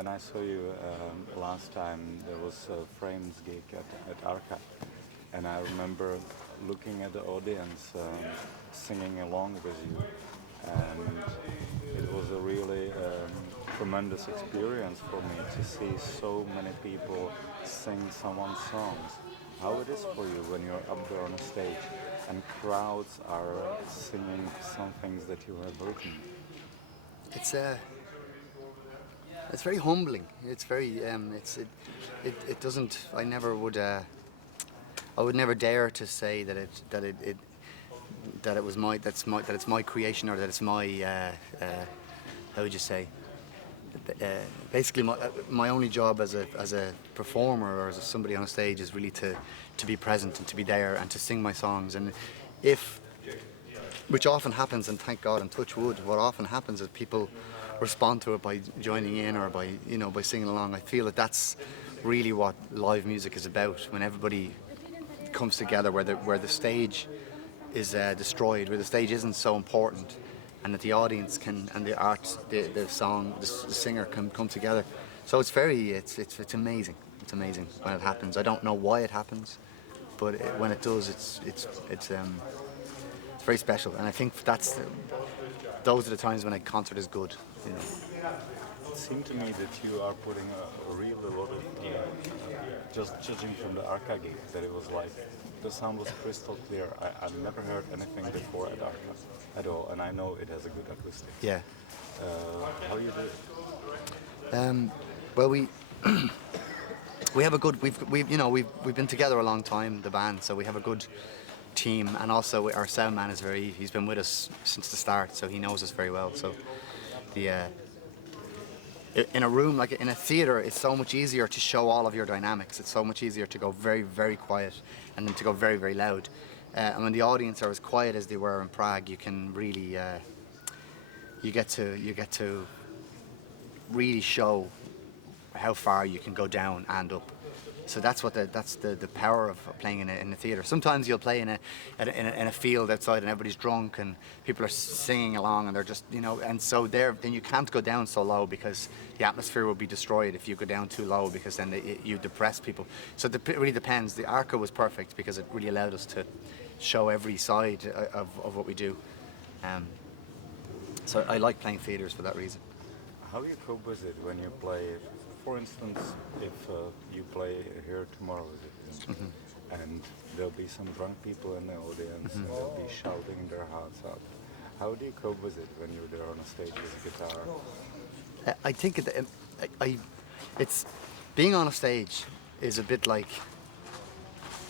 when I saw you last time, there was a Frames gig at Arca, and I remember looking at the audience, singing along with you, and it was a really tremendous experience for me to see so many people sing someone's songs. How it is for you when you're up there on a stage and crowds are singing some things that you have written? It's very humbling. It's very it doesn't. I never would. I would never dare to say that it's my creation, or that it's my how would you say? Basically, my only job as a performer or as somebody on a stage is really to be present and to be there and to sing my songs. And which often happens, and thank God and touch wood, what often happens is people respond to it by joining in or by singing along. I feel that that's really what live music is about, when everybody comes together, where the stage is destroyed, where the stage isn't so important, and that the audience can, and the art, the song, the singer can come together. So it's amazing. It's amazing when it happens. I don't know why it happens, but when it does, it's very special. And I think those are the times when a concert is good. You know. It seemed to me that you are putting a really lot of, just judging from the Arca gig, that it was like, the sound was crystal clear. I've never heard anything before at Arca at all, and I know it has a good acoustic. Yeah. How do you do it? Well, we have a good. We've been together a long time, the band, so we have a good team, and also our sound man is he's been with us since the start, so he knows us very well. So in a room, like in a theater, it's so much easier to show all of your dynamics. It's so much easier to go very, very quiet and then to go very, very loud. And when the audience are as quiet as they were in Prague, you can really you get to really show how far you can go down and up. So that's the power of playing in a theater. Sometimes you'll play in a field outside and everybody's drunk and people are singing along and they're just, and so then you can't go down so low because the atmosphere will be destroyed if you go down too low, because then you depress people. So it really depends. The Arca was perfect because it really allowed us to show every side of what we do. So I like playing theaters for that reason. How do you cope with it when you play? For instance, if you play here tomorrow, and there'll be some drunk people in the audience, and they'll be shouting their hearts out. How do you cope with it when you're there on a stage with a guitar? I think it's being on a stage is a bit like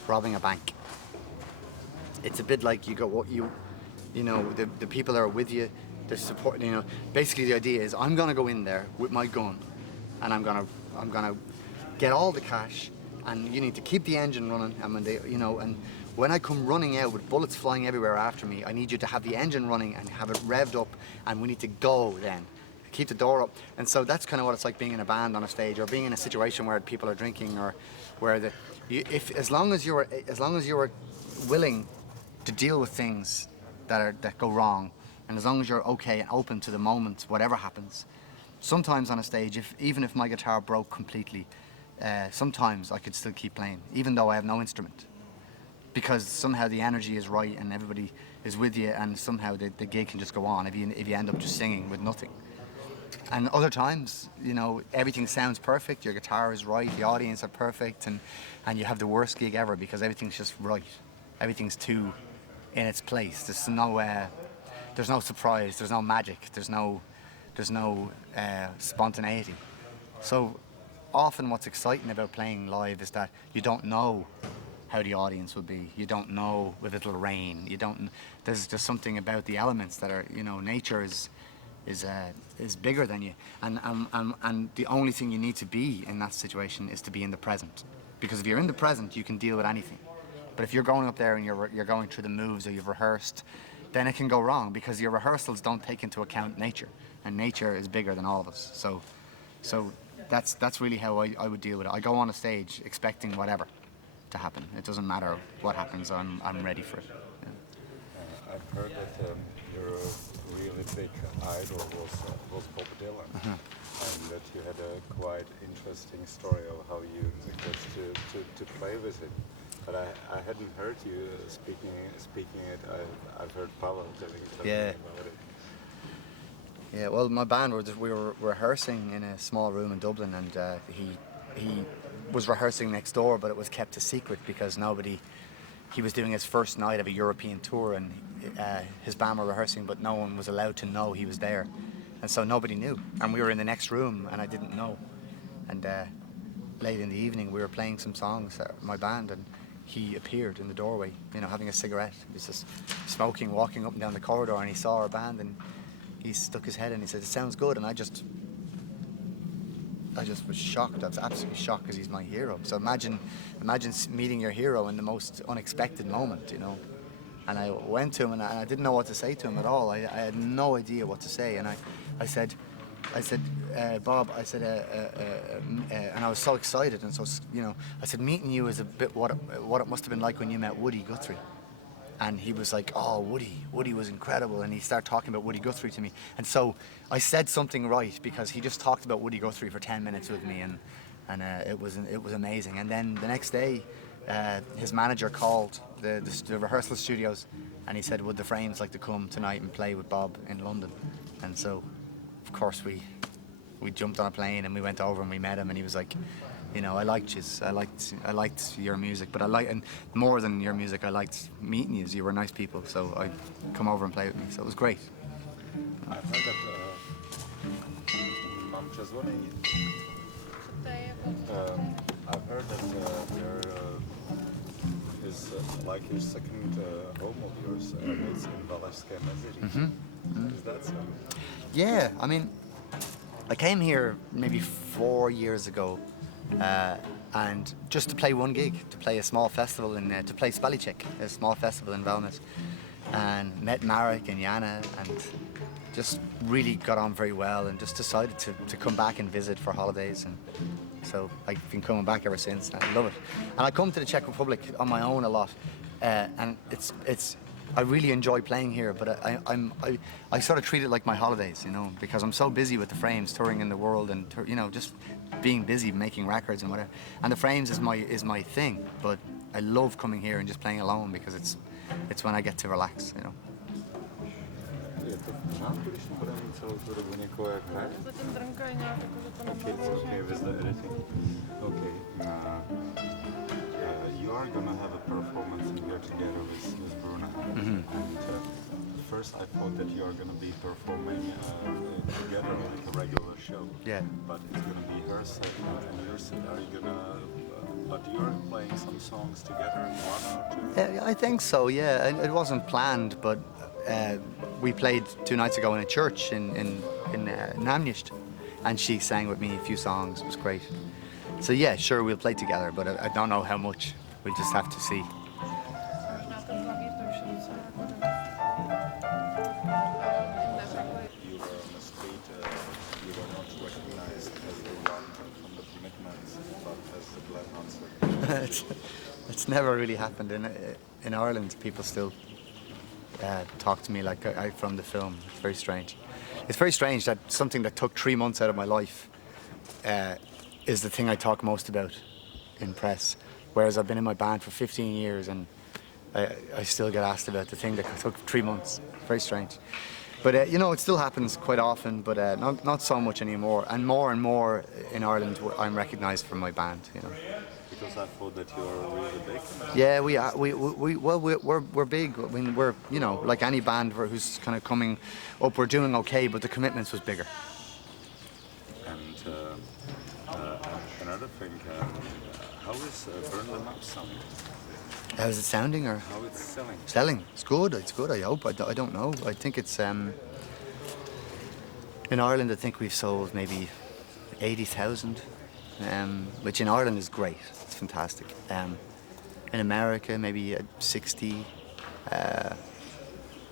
robbing a bank. It's a bit like the people that are with you, they're supporting. Basically the idea is I'm gonna go in there with my gun. And I'm gonna get all the cash, and you need to keep the engine running. And when I come running out with bullets flying everywhere after me, I need you to have the engine running and have it revved up, and we need to go then. Keep the door up. And so that's kind of what it's like being in a band on a stage, or being in a situation where people are drinking, or where as long as you are willing to deal with things that go wrong, and as long as you're okay and open to the moment, whatever happens. Sometimes on a stage, even if my guitar broke completely, sometimes I could still keep playing, even though I have no instrument. Because somehow the energy is right and everybody is with you, and somehow the gig can just go on if you end up just singing with nothing. And other times, everything sounds perfect, your guitar is right, the audience are perfect, and you have the worst gig ever because everything's just right. Everything's too in its place. There's no surprise, there's no magic, there's no spontaneity. So often what's exciting about playing live is that you don't know how the audience will be. You don't know if it'll rain. There's just something about the elements that are, nature is bigger than you. And the only thing you need to be in that situation is to be in the present. Because if you're in the present, you can deal with anything. But if you're going up there and you're going through the moves or you've rehearsed, then it can go wrong because your rehearsals don't take into account nature. And nature is bigger than all of us. So that's really how I would deal with it. I go on a stage expecting whatever to happen. It doesn't matter what happens. I'm ready for it. Yeah. I've heard that you're really big idol was Bob Dylan, and that you had a quite interesting story of how you got to play with him. But I hadn't heard you speaking it. I've heard Pavel telling me about it. Yeah, well, my band we were rehearsing in a small room in Dublin, and he was rehearsing next door, but it was kept a secret because he was doing his first night of a European tour, and his band were rehearsing, but no one was allowed to know he was there, and so nobody knew. And we were in the next room, and I didn't know. And late in the evening, we were playing some songs, my band, and he appeared in the doorway, having a cigarette. He was just smoking, walking up and down the corridor, and he saw our band, and he stuck his head in and he said, "It sounds good," and I just was shocked. I was absolutely shocked because he's my hero. So imagine meeting your hero in the most unexpected moment, And I went to him and I didn't know what to say to him at all. I had no idea what to say, and I said, Bob, I said, and I was so excited, and so I said, meeting you is a bit what it must have been like when you met Woody Guthrie. And he was like, "Oh, Woody was incredible," and he started talking about Woody Guthrie to me. And so I said something right because he just talked about Woody Guthrie for 10 minutes with me, and it was amazing. And then the next day, his manager called the rehearsal studios, and he said, "Would the Frames like to come tonight and play with Bob in London?" And so, of course, we jumped on a plane and we went over and we met him, and he was like, "I liked your music, but and more than your music, I liked meeting you. You were nice people, so I'd come over and play with me." So it was great. I've heard that I've heard that there is like your second home of yours, it's in Uherské Hradiště. Is that so? Yeah, I mean, I came here maybe 4 years ago. And just to play one gig, to play a small festival to play Spalichek, a small festival in Valmis, and met Marek and Jana, and just really got on very well, and just decided to come back and visit for holidays, and so I've been coming back ever since. And I love it, and I come to the Czech Republic on my own a lot, and I really enjoy playing here, but I sort of treat it like my holidays, because I'm so busy with the Frames, touring in the world, and just being busy making records and whatever. And the Frames is my thing, but I love coming here and just playing alone because it's when I get to relax, Je to v pořádku, když budeme mít celou tu dobu někoho, jak hraje? Zatím drnkají nějak, že to Okay, it's okay with the editing. Okay. You are gonna have a performance here together with Bruna. And first I thought that you are gonna be performing together like a regular show. Yeah. But it's gonna be her set and your set. Are you gonna? But you're playing some songs together, one or two? I think so, yeah. It wasn't planned, but we played 2 nights ago in a church in Namnicht, and she sang with me a few songs. It was great. So yeah, sure, we'll play together, but I don't know how much. We'll just have to see. možná ten klavír to už je docela jako You were on the street, you were not recognized as the one from the Commitments, but as the Glen concert. It's never really happened in Ireland. People still talk to me like I from the film. It's very strange. It's very strange that something that took 3 months out of my life is the thing I talk most about in press. Whereas I've been in my band for 15 years and I still get asked about the thing that took 3 months. Very strange. But it still happens quite often, but not so much anymore. And more in Ireland, I'm recognised for my band. Because I thought that you were really big. Yeah, we are. We're big. I mean, we're like any band who's kind of coming up. We're doing okay, but the Commitments was bigger. And another thing, how is Burn Them Up sounding? How's it sounding, or How it's selling? selling? It's good. It's good. I hope. I don't know. I think it's in Ireland. I think we've sold maybe 80,000, which in Ireland is great. It's fantastic. In America, maybe 60.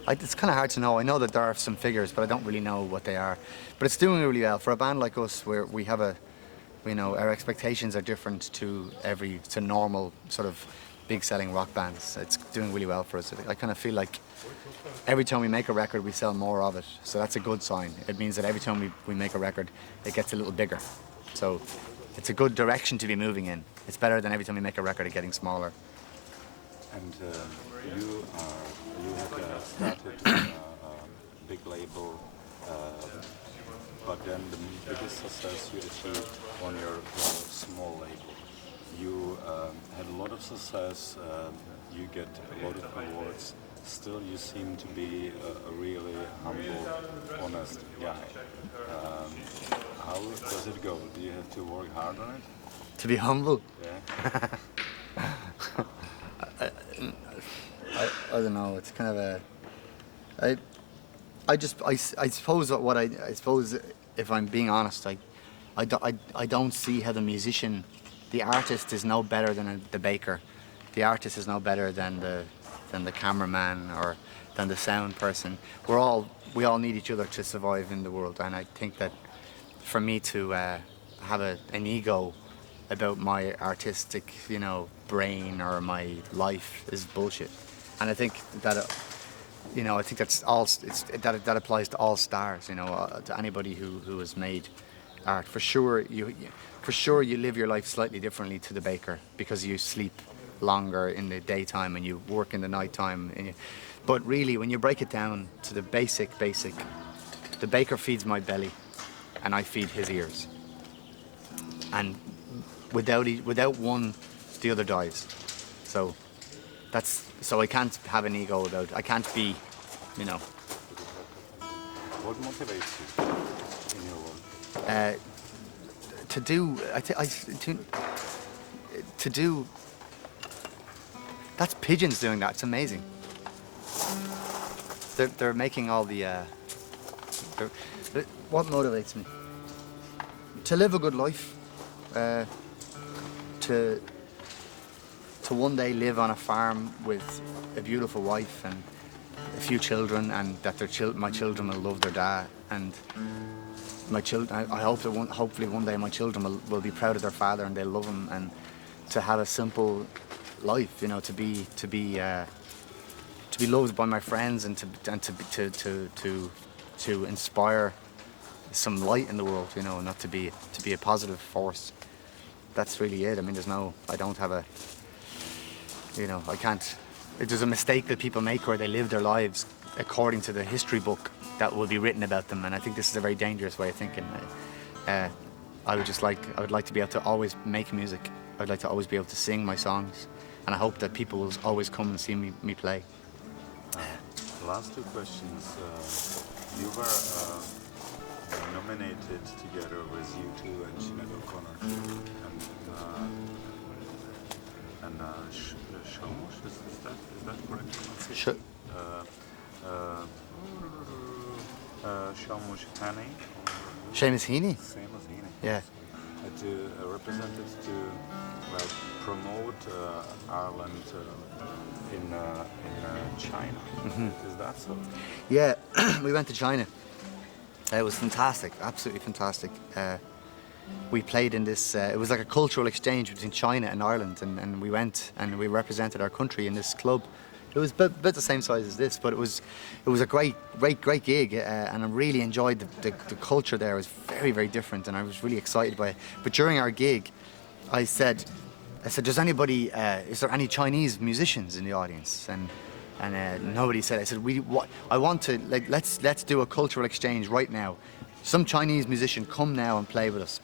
It's kind of hard to know. I know that there are some figures, but I don't really know what they are. But it's doing really well for a band like us, where we have our expectations are different to normal sort of big selling rock bands. It's doing really well for us. I kind of feel like every time we make a record, we sell more of it. So that's a good sign. It means that every time we make a record, it gets a little bigger. So it's a good direction to be moving in. It's better than every time we make a record, it getting smaller. And you had started on a big label, but then the biggest success you achieved on your small label. You had a lot of success, you get a lot of awards, still you seem to be a really humble, honest guy. How does it go? Do you have to work hard on it? To be humble? Yeah. I don't know. It's kind of a. I suppose I suppose if I'm being honest, I don't see how the musician, the artist is no better than the baker, the artist is no better than the cameraman or than the sound person. We all need each other to survive in the world, and I think that for me to have an ego about my artistic, brain or my life is bullshit. And I think that, I think that's all. That applies to all stars, to anybody who has made art. For sure, you live your life slightly differently to the baker because you sleep longer in the daytime and you work in the nighttime. But really, when you break it down to the basic, the baker feeds my belly, and I feed his ears. And without one, the other dies. So I can't have an ego about. I can't be, What motivates you in your work? To do. That's pigeons doing that. It's amazing. They're making all the. What motivates me? To live a good life. To one day live on a farm with a beautiful wife and a few children, and that my children will love their dad, and my children. I hope that hopefully one day my children will be proud of their father and they'll love him, and to have a simple life, to be loved by my friends, and to inspire some light in the world, not to be a positive force. That's really it. I mean, I don't have a, I can't. There's a mistake that people make where they live their lives according to the history book that will be written about them, and I think this is a very dangerous way of thinking. I would like to be able to always make music. I'd like to always be able to sing my songs, and I hope that people will always come and see me play. The last two questions. You were nominated together with U2 and Sinead O'Connor and Shomush, is that correct pronunciation? Shomush Haney? Seamus Heaney? Seamus Heaney. Yeah. To represented to promote Ireland in China. Mm-hmm. Is that so? Yeah, we went to China. It was fantastic, absolutely fantastic. We played in this, it was like a cultural exchange between China and Ireland, and we went and we represented our country in this club. It was about the same size as this, but it was a great gig, and I really enjoyed the culture there. It was very, very different, and I was really excited by it. But during our gig, I said, does anybody, is there any Chinese musicians in the audience? And nobody said. I said, I want to, let's do a cultural exchange right now. Some Chinese musician come now and play with us.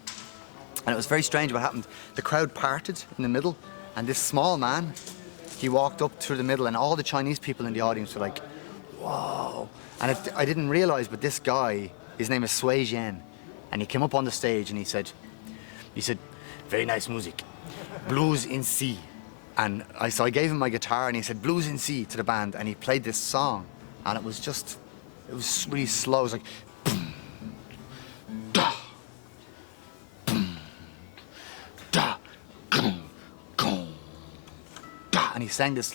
And it was very strange what happened. The crowd parted in the middle, and this small man, he walked up through the middle, and all the Chinese people in the audience were like, whoa. And I didn't realize, but this guy, his name is Sui Zhen, and he came up on the stage and he said, very nice music, blues in C. And so I gave him my guitar, and he said, blues in C to the band, and he played this song, and it was really slow. It was like, boom, da, boom, da, boom, boom, da. And he sang these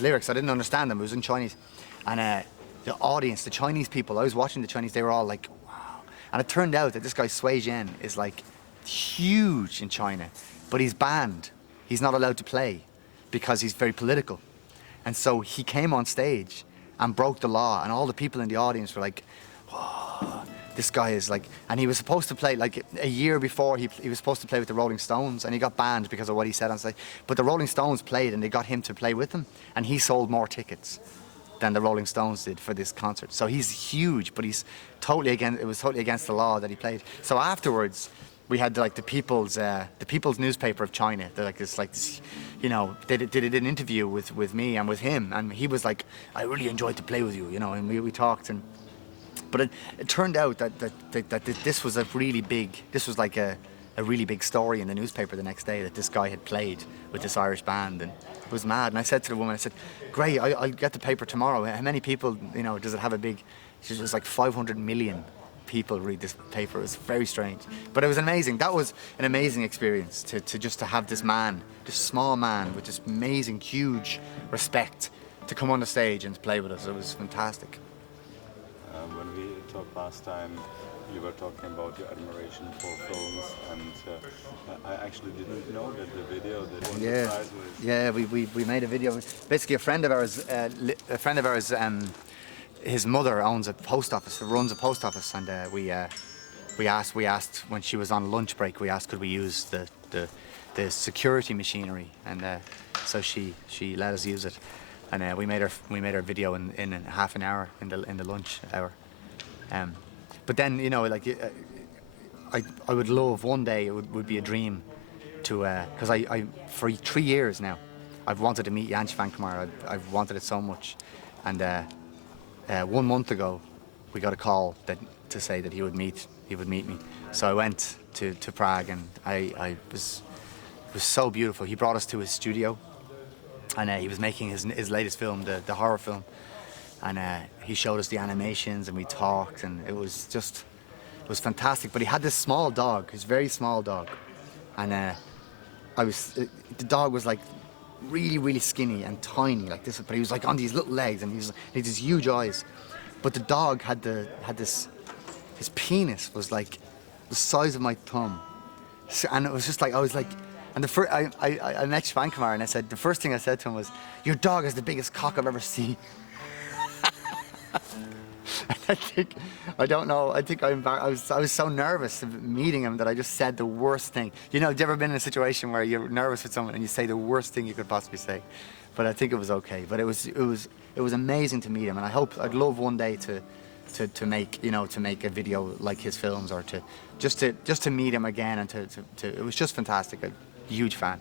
lyrics. I didn't understand them. It was in Chinese. And the audience, the Chinese people, I was watching the Chinese, they were all like, wow. And it turned out that this guy, Sui Zhen, is like huge in China, but he's banned. He's not allowed to play because he's very political. And so he came on stage and broke the law, and all the people in the audience were like, whoa, this guy is like, and he was supposed to play, like a year before, he was supposed to play with the Rolling Stones, and he got banned because of what he said on stage. But the Rolling Stones played, and they got him to play with them, and he sold more tickets than the Rolling Stones did for this concert. So he's huge, but he's totally against, it was totally against the law that he played. So afterwards, we had like the people's newspaper of China. They're like this, you know, they did an interview with me and with him, and he was like, I really enjoyed to play with you, you know, and we talked, and but it turned out that this was a really big, this was like a really big story in the newspaper the next day, that this guy had played with this Irish band, and it was mad. And I said to the woman, I said, great, I'll get the paper tomorrow. How many people, you know, does it have a big, she was like 500 million people read this paper. It was very strange, but it was amazing. That was an amazing experience to just to have this man, this small man with this amazing, huge respect, to come on the stage and to play with us. It was fantastic. When we talked last time, you were talking about your admiration for films, and I actually didn't know that the video that won the prize was... Yeah, we made a video. Basically, a friend of ours, his mother owns a post office, runs a post office, and we asked when she was on lunch break, we asked could we use the security machinery, and so she let us use it, and we made our video in half an hour in the lunch hour. But then, you know, like I would love one day, it would be a dream to, because I for 3 years now I've wanted to meet Jantje van Kamar. I've wanted it so much, and 1 month ago we got a call to say that he would meet me. So I went to Prague, and it was so beautiful. He brought us to his studio, and he was making his latest film, the horror film, and he showed us the animations, and we talked, and it was fantastic. But he had this small dog, his very small dog, and the dog was like really skinny and tiny like this, but he was like on these little legs, and he had these huge eyes. But the dog had this, his penis was like the size of my thumb, and it was just like, I was like, and I met Van Kamar, and I said, the first thing I said to him was, your dog has the biggest cock I've ever seen. I was so nervous of meeting him that I just said the worst thing. You know, have you ever been in a situation where you're nervous with someone and you say the worst thing you could possibly say? But I think it was okay. But it was amazing to meet him, and I'd love one day to make a video like his films, or just to meet him again, and it was just fantastic. A huge fan.